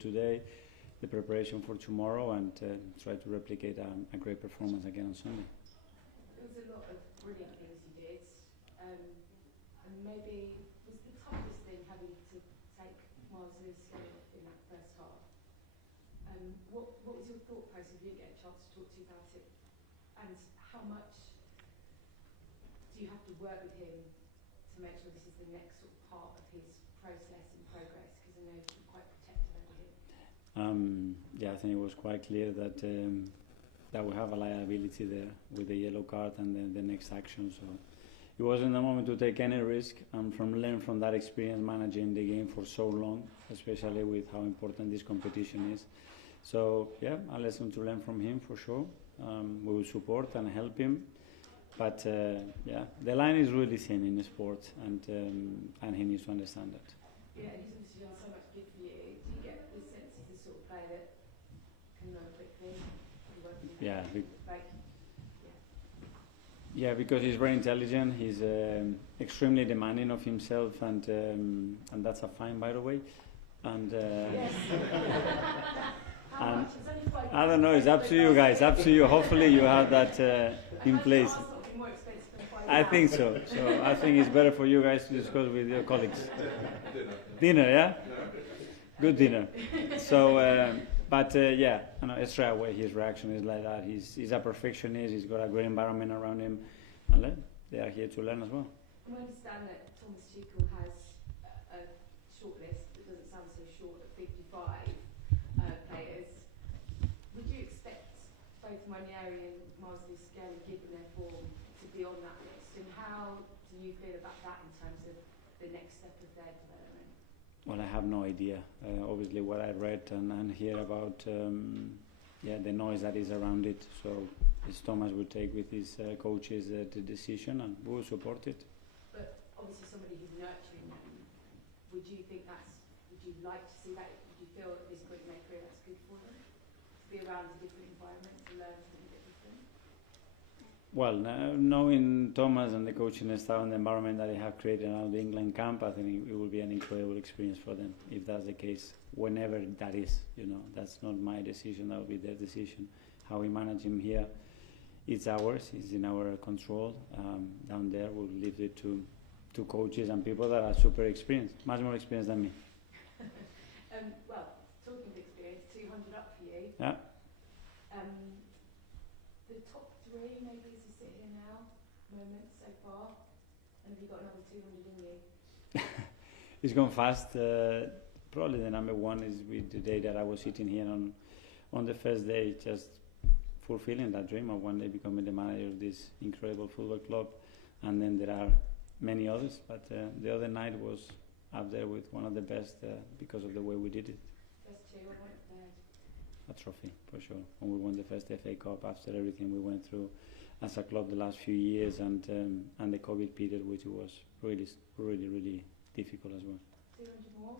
today, the preparation for tomorrow, and try to replicate a great performance again on Sunday. There was a lot of brilliant things you did, and maybe was the toughest thing having to take Miles Lewis in that first half. What was your thought process if you didn't get a chance to talk to you about it, and how much do you have to work with him to make sure this is the next sort of part of his process and progress, because I know you're quite protective over him? Yeah, I think it was quite clear that that we have a liability there with the yellow card and then the next action. So it wasn't the moment to take any risk, and learn from that experience managing the game for so long, especially with how important this competition is. So yeah, a lesson to learn from him for sure. We will support and help him, but yeah, the line is really thin in the sport, and he needs to understand that. Yeah, he's obviously done so much good for you. Do you get the sense he's the sort of player that can learn quickly? Yeah. Like, yeah, because he's very intelligent. He's extremely demanding of himself, and that's a fine, by the way. And yes. How much? It's only 5 I don't know. It's up to you guys. Up to you. Hopefully, you have that in place. More expensive than 5 I think so. So I think it's better for you guys to discuss with your colleagues. Dinner, yeah. Good dinner. So, but yeah, I know straight away his reaction is like that. He's a perfectionist. He's got a great environment around him, and they are here to learn as well. We understand that Thomas Tuchel has a short list that doesn't sound so short at 55 players. Would you expect both Ranieri and Miles Lewis, given their form, to be on that list? And how do you feel about that in terms of the next step of their development? Well, I have no idea. Obviously, what I read and hear about, the noise that is around it. So, it's Thomas will take with his coaches the decision, and we will support it. But obviously, somebody who's nurturing them, would you like to see that? Would you feel at this point in their career that's good for them? To be around a different environment, to learn something a bit different? Well, knowing Thomas and the coaching staff and the environment that they have created around the England camp, I think it will be an incredible experience for them, if that's the case, whenever that is. That's not my decision, that will be their decision. How we manage him here, it's ours, it's in our control. Down there, we'll leave it to coaches and people that are super experienced, much more experienced than me. Well, talking of experience, 200 up for you. Yeah. The top 3, maybe, as you sit here now, moments so far, and have you got another 200 in you? It's gone fast. Probably the number 1 is with the day that I was sitting here on the first day, just fulfilling that dream of one day becoming the manager of this incredible football club. And then there are many others, but the other night was up there with one of the best because of the way we did it. Best 2, what went third? A trophy, for sure. When we won the first FA Cup after everything we went through as a club the last few years, and the COVID period, which was really, really, really difficult as well. 200 more?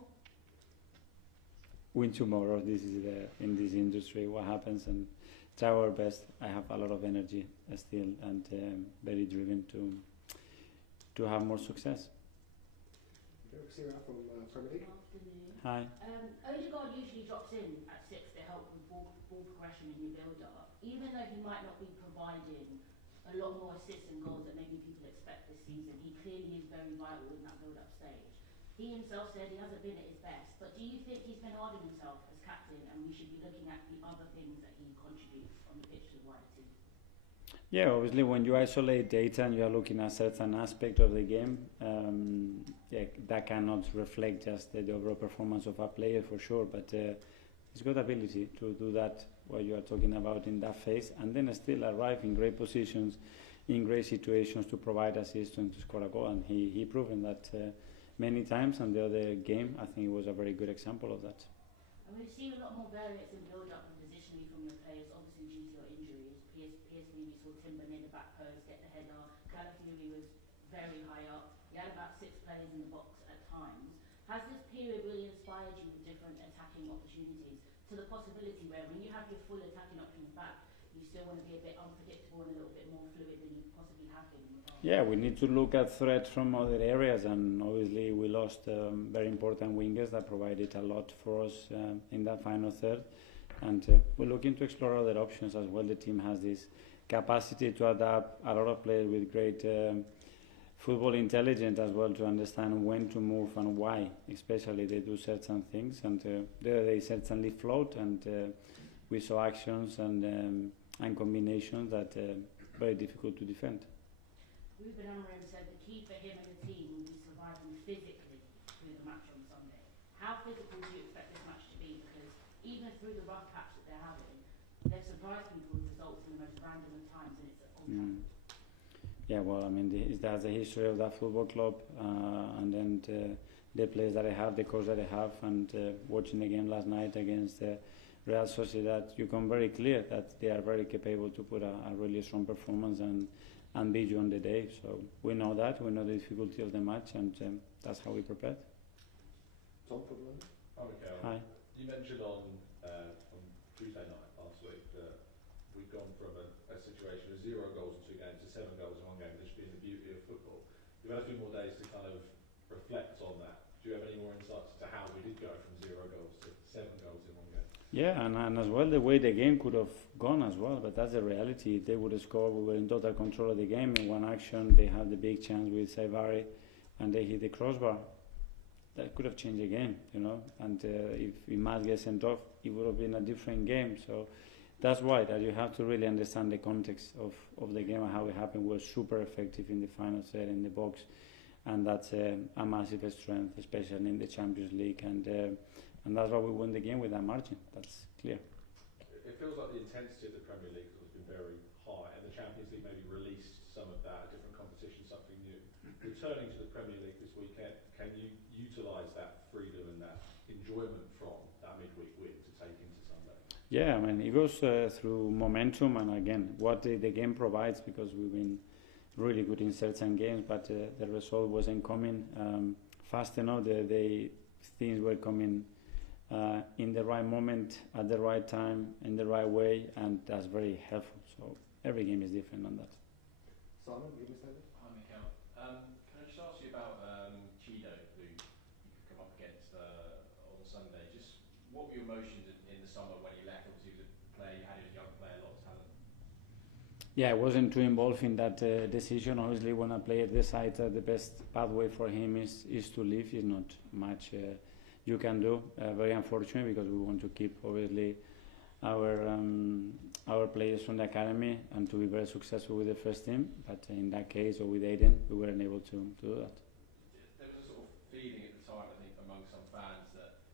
Win tomorrow. This is in this industry what happens, and try our best. I have a lot of energy still, and very driven to have more success. From Premier League. Hi. Odegaard usually drops in at 6 to help with ball progression in your build-up. Even though he might not be providing a lot more assists and goals that maybe people expect this season, he clearly is very vital in that build-up stage. He himself said he hasn't been at his best, but do you think he's been hard on himself as captain, and we should be looking at the other things that he contributes on the pitch to the wider team? Yeah, obviously when you isolate data and you are looking at certain aspect of the game, that cannot reflect just the overall performance of a player for sure, but he's got ability to do that, what you are talking about in that phase, and then still arrive in great positions, in great situations to provide assists and to score a goal, and he proven that many times, and the other game I think it was a very good example of that. And we've seen a lot more variance in build-up and positionally from your players, obviously due to your injuries. PSV, we saw Timber near the back post, get the header. Calafiori was very high up. You had about 6 players in the box at times. Has this period really inspired you with different attacking opportunities, to the possibility where when you have your full attacking options back, you still want to be a bit unpredictable and a little bit more fluid than you possibly have been in the past? Yeah, we need to look at threats from other areas, and obviously we lost very important wingers that provided a lot for us in that final third, and we're looking to explore other options as well. The team has this capacity to adapt, a lot of players with great football intelligence as well, to understand when to move and why, especially they do certain things, and they certainly float, and we saw actions and combinations that very difficult to defend. Ruben Amorim said the key for him and the team will be surviving physically through the match on Sunday. How physical do you expect this match to be? Because even through the rough patch that they're having, they've surprised people with results in the most random of times, and it's at Old Trafford. Yeah, well, I mean, that's the history of that football club, and then the players that I have, the coach that I have, and watching the game last night against Real Sociedad, you come very clear that they are very capable to put a really strong performance and beat you on the day. So we know that, we know the difficulty of the match, and that's how we prepared. Tom from London. Hi, Mikel. Hi. You mentioned on Tuesday night last week that we've gone from a situation of 0 goals in 2 games to 7 goals in 1 game, which being the beauty of football. You've had a few more days to kind of reflect on that. Do you have any more insights as to how we did go from 0 goals to 7 goals in 1 game? Yeah, and as well the way the game could have gone as well, but that's the reality. If they would have scored, we were in total control of the game. In one action, they had the big chance with Saivari, and they hit the crossbar. That could have changed the game, you know. And if Imad gets sent off, it would have been a different game. So that's why that you have to really understand the context of the game and how it happened. We're super effective in the final third in the box, and that's a massive strength, especially in the Champions League. And that's why we won the game with that margin. That's clear. It feels like the intensity of the Premier League has been very high, and the Champions League maybe released some of that, a different competition, something new. Returning to the Premier League this weekend, can you utilise that freedom and that enjoyment from that midweek win to take into Sunday? Yeah, I mean, it goes through momentum, and again, what the game provides, because we've been really good in certain games, but the result wasn't coming fast enough. The things were coming in the right moment, at the right time, in the right way, and that's very helpful. So every game is different on that. Simon, you missed that? Hi, Mikel. Can I just ask you about Chido, who you could come up against on Sunday? Just what were your emotions in the summer when he left? Obviously, he was a player, you had a young player, a lot of talent. Yeah, I wasn't too involved in that decision. Obviously, when a player decides that the best pathway for him is to leave, is not much you can do. Very unfortunate, because we want to keep obviously our players from the academy and to be very successful with the first team. But in that case, or with Aiden, we weren't able to do that. There was a sort of feeling at the time, I think, among some fans that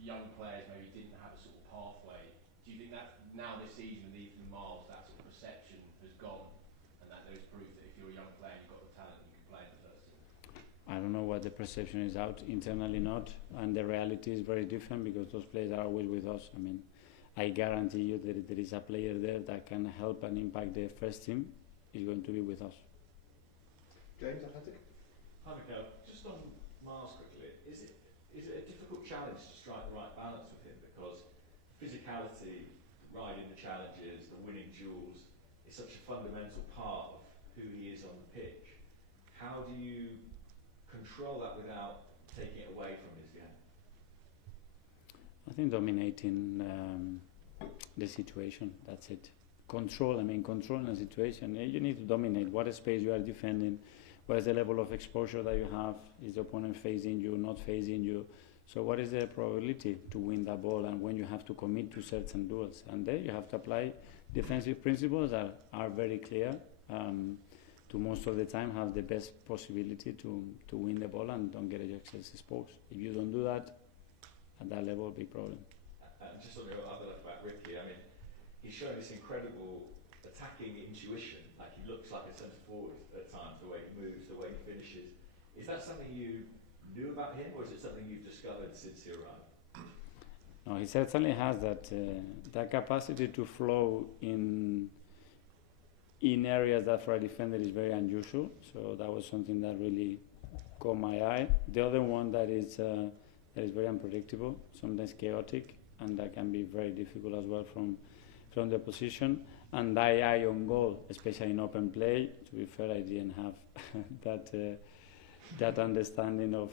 young players maybe didn't have a sort of pathway. Do you think that now this season with Ethan Miles, that sort of perception has gone, and that there's proof that if you're a young player and you've got the talent, you can play in the first team? I don't know what the perception is out internally, not, and the reality is very different, because those players are always with us. I mean, I guarantee you that if there is a player there that can help and impact the first team, is going to be with us. James, Athletic? Hi, Mikel. Just on Miles quickly, is it a difficult challenge to strike the right balance with him? Because physicality, riding the challenges, the winning duels, is such a fundamental part of who he is on the pitch. How do you control that without taking it away from his game? I think dominating the situation, that's it. Controlling the situation. You need to dominate what space you are defending, what is the level of exposure that you have, is the opponent facing you, not facing you. So what is the probability to win that ball, and when you have to commit to certain duels. And there you have to apply defensive principles that are very clear, to most of the time have the best possibility to win the ball and don't get yourself exposed. If you don't do that, at that level, big problem. Just on your other left back, Ricky, I mean, he's showing this incredible attacking intuition. Like, he looks like a centre forward at times, the way he moves, the way he finishes. Is that something you knew about him, or is it something you've discovered since he arrived? No, he certainly has that capacity to flow in areas that for a defender is very unusual. So that was something that really caught my eye. The other one that is very unpredictable, sometimes chaotic, and that can be very difficult as well from from the position, and that eye on goal, especially in open play. To be fair, I didn't have that understanding of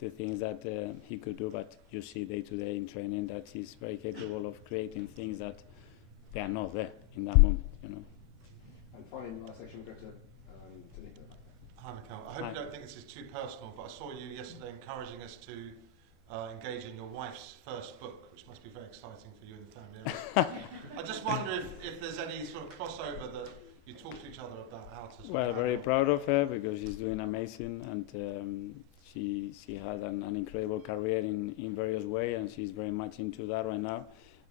the things that he could do, but you see day to day in training that he's very capable of creating things that they are not there in that moment, you know. And finally, in the last section, we'll go to Nicola. Hi, Mikel. I hope Hi. you don't think this is too personal, but I saw you yesterday encouraging us to engage in your wife's first book, which must be very exciting for you and the family. I just wonder if there's any sort of crossover that you talk to each other about how to. Well, very proud of her because she's doing amazing, and she had an incredible career in various ways, and she's very much into that right now.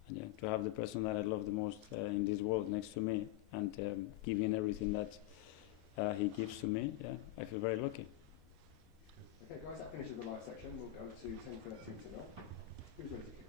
And yeah, to have the person that I love the most in this world next to me and giving everything that he gives to me, yeah, I feel very lucky. Okay, guys, that finishes the live section. We'll go to 10:13 to now. Who's ready to kick